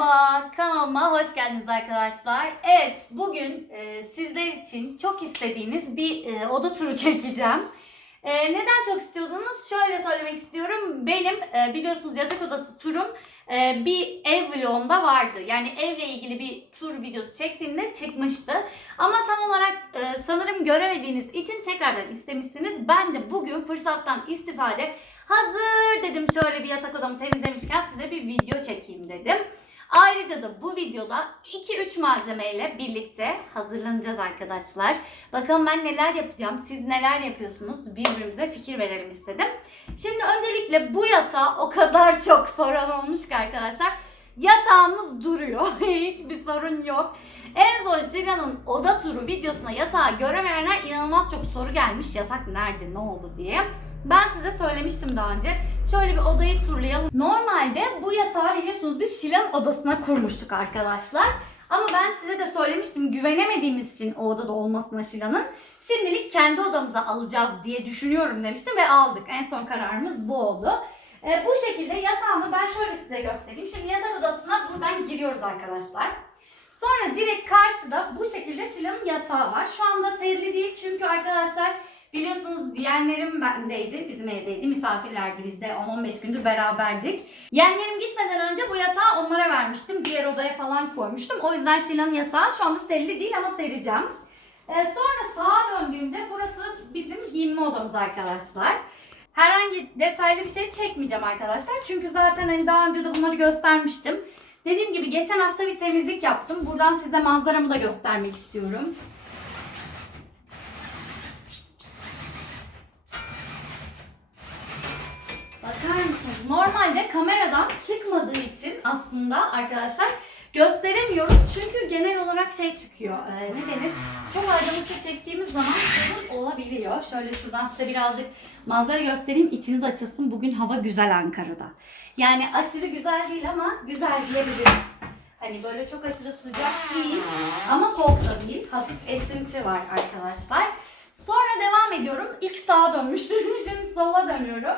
Merhaba, kanalıma hoş geldiniz arkadaşlar. Evet, bugün e, sizler için çok istediğiniz bir e, oda turu çekeceğim. E, neden çok istiyordunuz? Şöyle söylemek istiyorum. Benim e, biliyorsunuz yatak odası turum e, bir ev vlogunda vardı. Yani evle ilgili bir tur videosu çektiğimde çıkmıştı. Ama tam olarak e, sanırım göremediğiniz için tekrardan istemişsiniz. Ben de bugün fırsattan istifade hazır dedim şöyle bir yatak odamı temizlemişken size bir video çekeyim dedim. Ayrıca da bu videoda 2-3 malzemeyle birlikte hazırlanacağız arkadaşlar. Bakalım ben neler yapacağım, siz neler yapıyorsunuz birbirimize fikir verelim istedim. Şimdi öncelikle bu yatağa o kadar çok soran olmuş ki arkadaşlar. Yatağımız duruyor. Hiçbir sorun yok. En son Şira'nın oda turu videosuna yatağı göremeyenler inanılmaz çok soru gelmiş. Yatak nerede, ne oldu diye. Ben size söylemiştim daha önce. Şöyle bir odayı turlayalım. Normalde bu yatağı biliyorsunuz biz Şila'nın odasına kurmuştuk arkadaşlar. Ama ben size de söylemiştim güvenemediğimiz için o odada olmasına Şila'nın. Şimdilik kendi odamıza alacağız diye düşünüyorum demiştim ve aldık. En son kararımız bu oldu. Ee, bu şekilde yatağımı ben şöyle size göstereyim. Şimdi yatak odasına buradan giriyoruz arkadaşlar. Sonra direkt karşıda bu şekilde Şila'nın yatağı var. Şu anda serili değil çünkü arkadaşlar biliyorsunuz yeğenlerim bendeydi. Bizim evdeydi. Misafirlerdi bizde 10-15 gündür beraberdik. Yeğenlerim gitmeden önce bu yatağı onlara vermiştim. Diğer odaya falan koymuştum. O yüzden Şila'nın yatağı şu anda serili değil ama sereceğim. Ee, sonra sağa döndüğümde burası bizim giyinme odamız arkadaşlar. Herhangi detaylı bir şey çekmeyeceğim arkadaşlar. Çünkü zaten hani daha önce de bunları göstermiştim. Dediğim gibi geçen hafta bir temizlik yaptım. Buradan size manzaramı da göstermek istiyorum. Bakar mısınız? Normalde kameradan çıkmadığı için aslında arkadaşlar gösteremiyorum. Çünkü genel olarak şey çıkıyor. Ee, ne denir? Çok aydınlıkta çektiğimiz zaman sorun olabiliyor. Şöyle şuradan size birazcık manzara göstereyim. İçiniz açılsın. Bugün hava güzel Ankara'da. Yani aşırı güzel değil ama güzel diyebiliriz. Hani böyle çok aşırı sıcak değil ama soğuk da değil. Hafif esinti var arkadaşlar. Sonra devam ediyorum. İlk sağa dönmüştüm. Şimdi sola dönüyorum.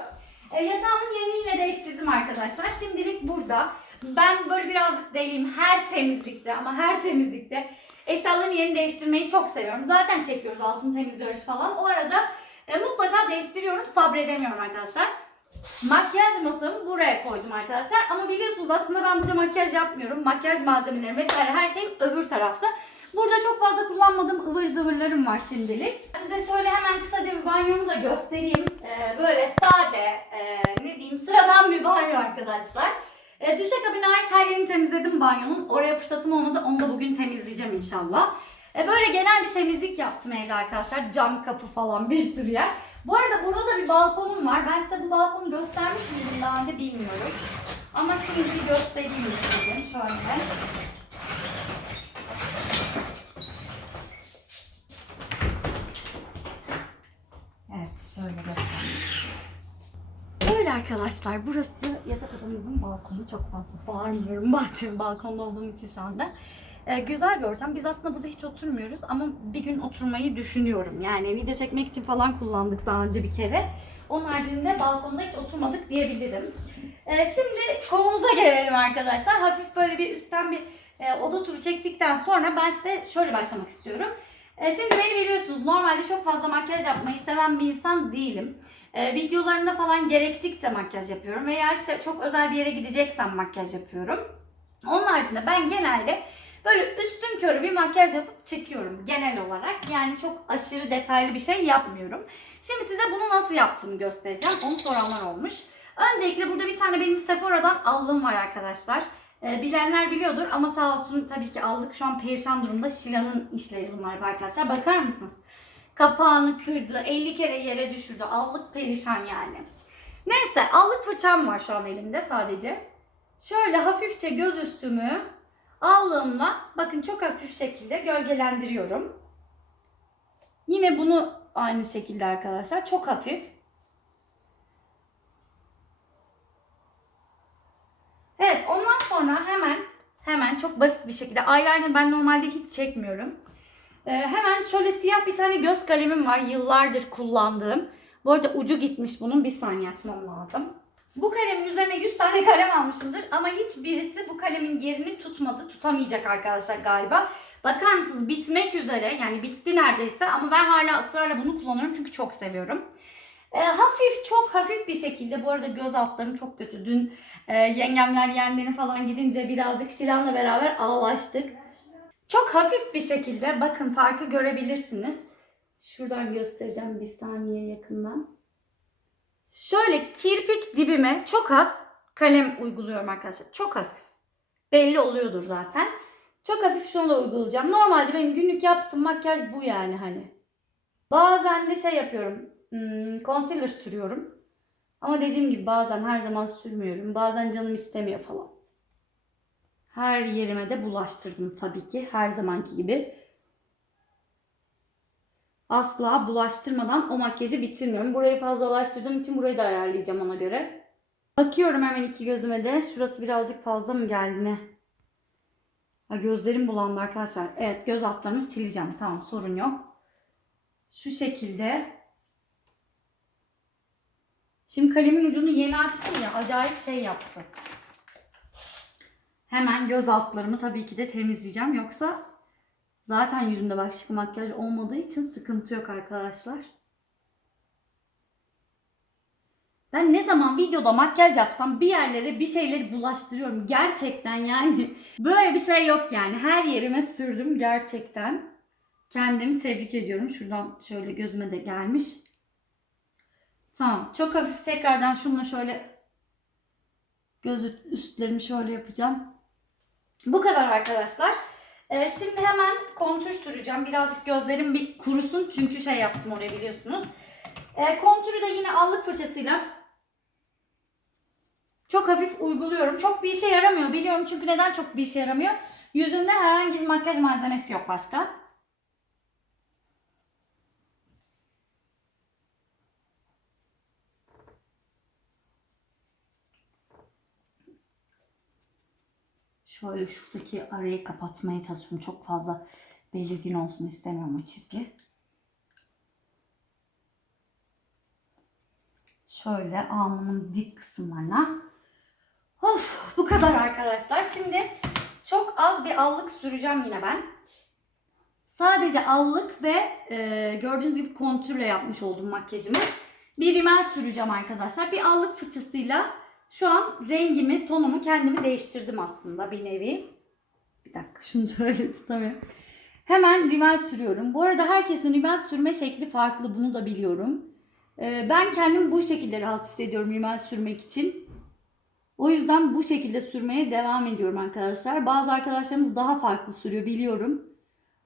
E, yatağımın yerini yine değiştirdim arkadaşlar. Şimdilik burada. Ben böyle birazcık deliyim her temizlikte ama her temizlikte eşyaların yerini değiştirmeyi çok seviyorum. Zaten çekiyoruz, altını temizliyoruz falan. O arada e, mutlaka değiştiriyorum. Sabredemiyorum arkadaşlar. Makyaj masamı buraya koydum arkadaşlar. Ama biliyorsunuz aslında ben burada makyaj yapmıyorum. Makyaj malzemelerim vesaire her şeyim öbür tarafta. Burada çok fazla kullanmadığım ıvır zıvırlarım var şimdilik. Size şöyle hemen kısaca bir banyomu da göstereyim. Ee, böyle sade, e, ne diyeyim sıradan bir banyo arkadaşlar. E, duşakabine ait her yerini temizledim banyonun. Oraya fırsatım olmadı. Onu da bugün temizleyeceğim inşallah. E, böyle genel bir temizlik yaptım evde arkadaşlar. Cam kapı falan bir sürü yer. Bu arada burada da bir balkonum var. Ben size bu balkonu göstermiş miydim daha önce bilmiyorum. Ama şimdi göstereyim istedim. Şöyle. Evet şöyle göstereyim. Arkadaşlar burası yatak odamızın balkonu. Çok fazla bağırmıyorum bahçenin balkonda olduğum için şu anda. Ee, güzel bir ortam. Biz aslında burada hiç oturmuyoruz ama bir gün oturmayı düşünüyorum. Yani video çekmek için falan kullandık daha önce bir kere. Onun haricinde balkonda hiç oturmadık diyebilirim. Ee, şimdi konumuza gelelim arkadaşlar. Hafif böyle bir üstten bir e, oda turu çektikten sonra ben size şöyle başlamak istiyorum. E, şimdi beni biliyorsunuz normalde çok fazla makyaj yapmayı seven bir insan değilim. E, videolarında falan gerektikçe makyaj yapıyorum veya işte çok özel bir yere gideceksem makyaj yapıyorum. Onun haricinde ben genelde böyle üstün körü bir makyaj yapıp çıkıyorum genel olarak. Yani çok aşırı detaylı bir şey yapmıyorum. Şimdi size bunu nasıl yaptığımı göstereceğim. Onu soranlar olmuş. Öncelikle burada bir tane benim Sephora'dan aldığım var arkadaşlar. E, bilenler biliyordur ama sağ olsun tabii ki aldık. Şu an perişan durumda. Şila'nın işleri bunlar arkadaşlar. Bakar mısınız? Kapağını kırdı. 50 kere yere düşürdü. Allık perişan yani. Neyse allık fırçam var şu an elimde sadece. Şöyle hafifçe göz üstümü allığımla bakın çok hafif şekilde gölgelendiriyorum. Yine bunu aynı şekilde arkadaşlar. Çok hafif. Evet ondan sonra hemen hemen çok basit bir şekilde eyeliner ben normalde hiç çekmiyorum. Ee, hemen şöyle siyah bir tane göz kalemim var yıllardır kullandığım. Bu arada ucu gitmiş bunun bir saniye açmam lazım. Bu kalemin üzerine 100 tane kalem almışımdır ama hiçbirisi bu kalemin yerini tutmadı. Tutamayacak arkadaşlar galiba. Bakar mısınız bitmek üzere yani bitti neredeyse ama ben hala ısrarla bunu kullanıyorum çünkü çok seviyorum. E, hafif çok hafif bir şekilde bu arada göz altlarım çok kötü. Dün e, yengemler yeğenlerim falan gidince birazcık Şilan'la beraber ağlaştık. Çok hafif bir şekilde bakın farkı görebilirsiniz. Şuradan göstereceğim bir saniye yakından. Şöyle kirpik dibime çok az kalem uyguluyorum arkadaşlar. Çok hafif. Belli oluyordur zaten. Çok hafif şunu da uygulayacağım. Normalde benim günlük yaptığım makyaj bu yani hani. Bazen de şey yapıyorum. Hmm, concealer sürüyorum. Ama dediğim gibi bazen her zaman sürmüyorum. Bazen canım istemiyor falan. Her yerime de bulaştırdım tabii ki. Her zamanki gibi. Asla bulaştırmadan o makyajı bitirmiyorum. Burayı fazlalaştırdığım için burayı da ayarlayacağım ona göre. Bakıyorum hemen iki gözüme de. Şurası birazcık fazla mı geldi ne? Ha, gözlerim bulandı arkadaşlar. Evet göz altlarımı sileceğim. Tamam sorun yok. Şu şekilde. Şimdi kalemin ucunu yeni açtım ya acayip şey yaptı. Hemen göz altlarımı tabii ki de temizleyeceğim. Yoksa zaten yüzümde başka makyaj olmadığı için sıkıntı yok arkadaşlar. Ben ne zaman videoda makyaj yapsam bir yerlere bir şeyleri bulaştırıyorum. Gerçekten yani böyle bir şey yok yani. Her yerime sürdüm gerçekten. Kendimi tebrik ediyorum. Şuradan şöyle gözüme de gelmiş. Tamam. Çok hafif tekrardan şununla şöyle göz üstlerimi şöyle yapacağım. Bu kadar arkadaşlar. Ee, şimdi hemen kontür süreceğim. Birazcık gözlerim bir kurusun çünkü şey yaptım oraya biliyorsunuz. Ee, kontürü de yine allık fırçasıyla çok hafif uyguluyorum. Çok bir işe yaramıyor biliyorum çünkü neden çok bir işe yaramıyor? Yüzünde herhangi bir makyaj malzemesi yok başka. Şöyle şuradaki arayı kapatmaya çalışıyorum. Çok fazla belirgin olsun istemiyorum o çizgi. Şöyle alnımın dik kısımlarına. Of bu kadar arkadaşlar. Şimdi çok az bir allık süreceğim yine ben. Sadece allık ve e, gördüğünüz gibi kontürle yapmış olduğum makyajımı. Bir rimel süreceğim arkadaşlar. Bir allık fırçasıyla şu an rengimi, tonumu kendimi değiştirdim aslında bir nevi. Bir dakika şunu şöyle tutamıyorum. Hemen rimel sürüyorum. Bu arada herkesin rimel sürme şekli farklı bunu da biliyorum. Ee, ben kendimi bu şekilde rahat hissediyorum rimel sürmek için. O yüzden bu şekilde sürmeye devam ediyorum arkadaşlar. Bazı arkadaşlarımız daha farklı sürüyor biliyorum.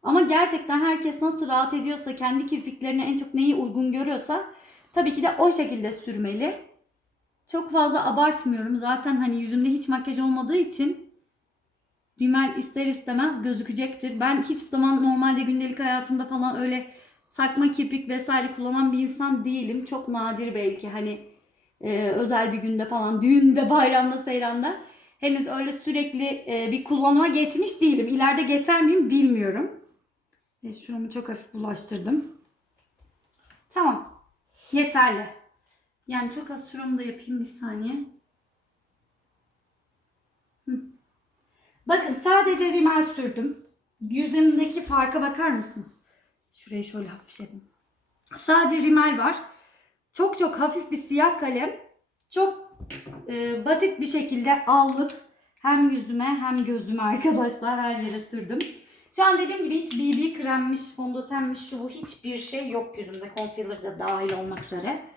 Ama gerçekten herkes nasıl rahat ediyorsa, kendi kirpiklerine en çok neyi uygun görüyorsa tabii ki de o şekilde sürmeli. Çok fazla abartmıyorum. Zaten hani yüzümde hiç makyaj olmadığı için rimel ister istemez gözükecektir. Ben hiç zaman normalde gündelik hayatımda falan öyle takma kirpik vesaire kullanan bir insan değilim. Çok nadir belki hani e, özel bir günde falan düğünde, bayramda, seyranda henüz öyle sürekli e, bir kullanıma geçmiş değilim. İleride geçer miyim bilmiyorum. E, şuramı çok hafif bulaştırdım. Tamam. Yeterli. Yani çok az şuramı da yapayım bir saniye. Bakın sadece rimel sürdüm. Yüzümdeki farka bakar mısınız? Şurayı şöyle hafifledim. Sadece rimel var. Çok çok hafif bir siyah kalem. Çok e, basit bir şekilde allık hem yüzüme hem gözüme arkadaşlar her yere sürdüm. Şu an dediğim gibi hiç BB kremmiş, fondötenmiş şu bu hiçbir şey yok yüzümde. Concealer da dahil olmak üzere.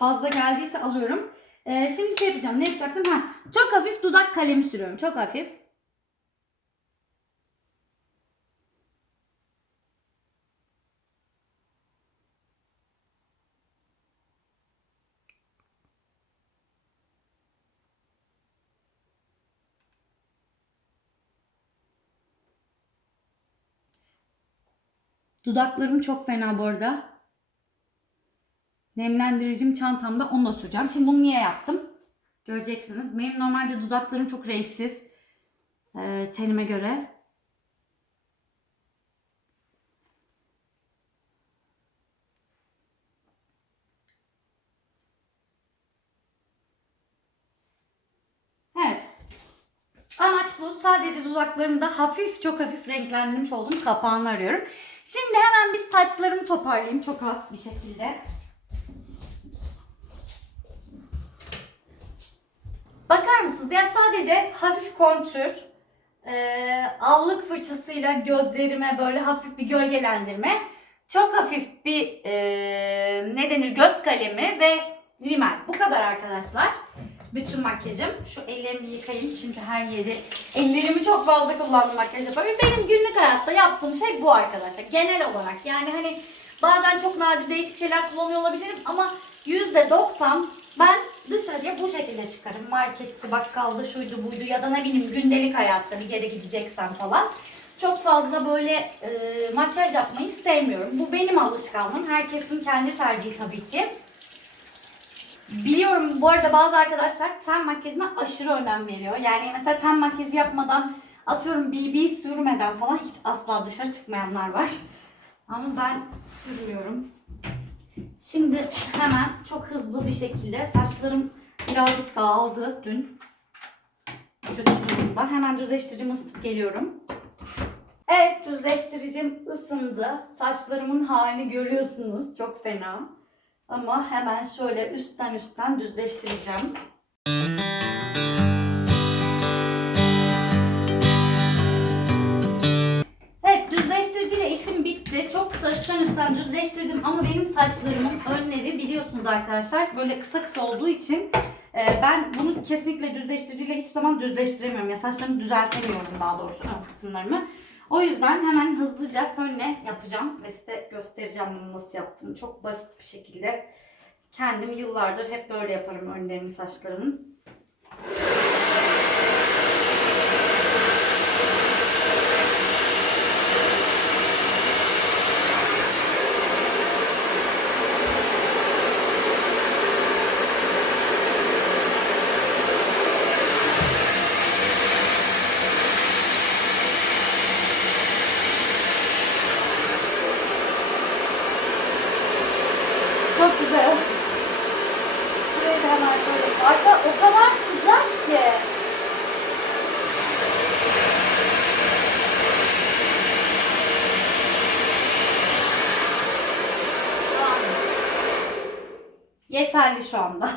Fazla geldiyse alıyorum. Ee, şimdi şey yapacağım. Ne yapacaktım? Ha, çok hafif dudak kalemi sürüyorum. Çok hafif. Dudaklarım çok fena bu arada nemlendiricim çantamda onunla süreceğim. Şimdi bunu niye yaptım? Göreceksiniz. Benim normalde dudaklarım çok renksiz. E, tenime göre. Evet. Amaç bu. Sadece dudaklarımda hafif çok hafif renklendirmiş olduğum kapağını arıyorum. Şimdi hemen biz saçlarımı toparlayayım çok az bir şekilde. Bakar mısınız? Ya sadece hafif kontür, e, allık fırçasıyla gözlerime böyle hafif bir gölgelendirme, çok hafif bir e, ne denir göz kalemi ve rimel. Bu kadar arkadaşlar. Bütün makyajım. Şu ellerimi yıkayayım çünkü her yeri ellerimi çok fazla kullandım makyaj yaparken. Benim günlük hayatta yaptığım şey bu arkadaşlar. Genel olarak yani hani bazen çok nadir değişik şeyler kullanıyor olabilirim ama %90 ben dışarıya bu şekilde çıkarım. Markette, bakkalda, şuydu buydu ya da ne bileyim gündelik hayatta bir yere gideceksen falan. Çok fazla böyle e, makyaj yapmayı sevmiyorum. Bu benim alışkanlığım. Herkesin kendi tercihi tabii ki. Biliyorum bu arada bazı arkadaşlar ten makyajına aşırı önem veriyor. Yani mesela ten makyajı yapmadan atıyorum BB sürmeden falan hiç asla dışarı çıkmayanlar var. Ama ben sürüyorum. Şimdi hemen çok hızlı bir şekilde saçlarım birazcık dağıldı dün. Kötü durumda. Hemen düzleştiricimi ısıtıp geliyorum. Evet düzleştiricim ısındı. Saçlarımın halini görüyorsunuz. Çok fena. Ama hemen şöyle üstten üstten düzleştireceğim. Üstten düzleştirdim ama benim saçlarımın önleri biliyorsunuz arkadaşlar böyle kısa kısa olduğu için e, ben bunu kesinlikle düzleştiriciyle hiç zaman düzleştiremiyorum. Ya saçlarımı düzeltemiyorum daha doğrusu ön kısımlarımı. O yüzden hemen hızlıca fönle yapacağım ve size göstereceğim bunu nasıl yaptığımı. Çok basit bir şekilde kendim yıllardır hep böyle yaparım önlerimi saçlarımın. Çok güzel. Şurayı da hemen şöyle. Arka o kadar sıcak ki. Yeterli şu anda.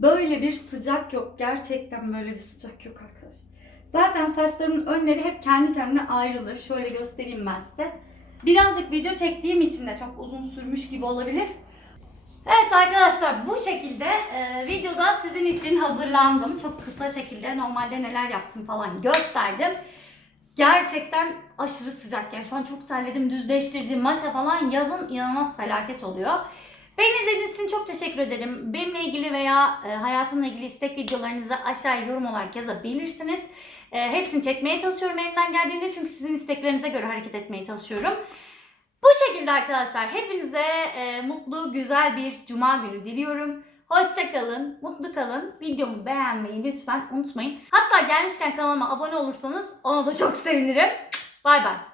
Böyle bir sıcak yok. Gerçekten böyle bir sıcak yok arkadaşlar. Zaten saçlarımın önleri hep kendi kendine ayrılır. Şöyle göstereyim ben size. Birazcık video çektiğim için de çok uzun sürmüş gibi olabilir. Evet arkadaşlar bu şekilde e, videoda sizin için hazırlandım. Çok kısa şekilde normalde neler yaptım falan gösterdim. Gerçekten aşırı sıcak yani şu an çok terledim düzleştirdim maşa falan yazın inanılmaz felaket oluyor. Beni izlediğiniz için çok teşekkür ederim. Benimle ilgili veya e, hayatımla ilgili istek videolarınızı aşağıya yorum olarak yazabilirsiniz. E, hepsini çekmeye çalışıyorum elimden geldiğince çünkü sizin isteklerinize göre hareket etmeye çalışıyorum. Bu şekilde arkadaşlar hepinize e, mutlu güzel bir cuma günü diliyorum. Hoşçakalın, mutlu kalın. Videomu beğenmeyi lütfen unutmayın. Hatta gelmişken kanalıma abone olursanız ona da çok sevinirim. Bay bay.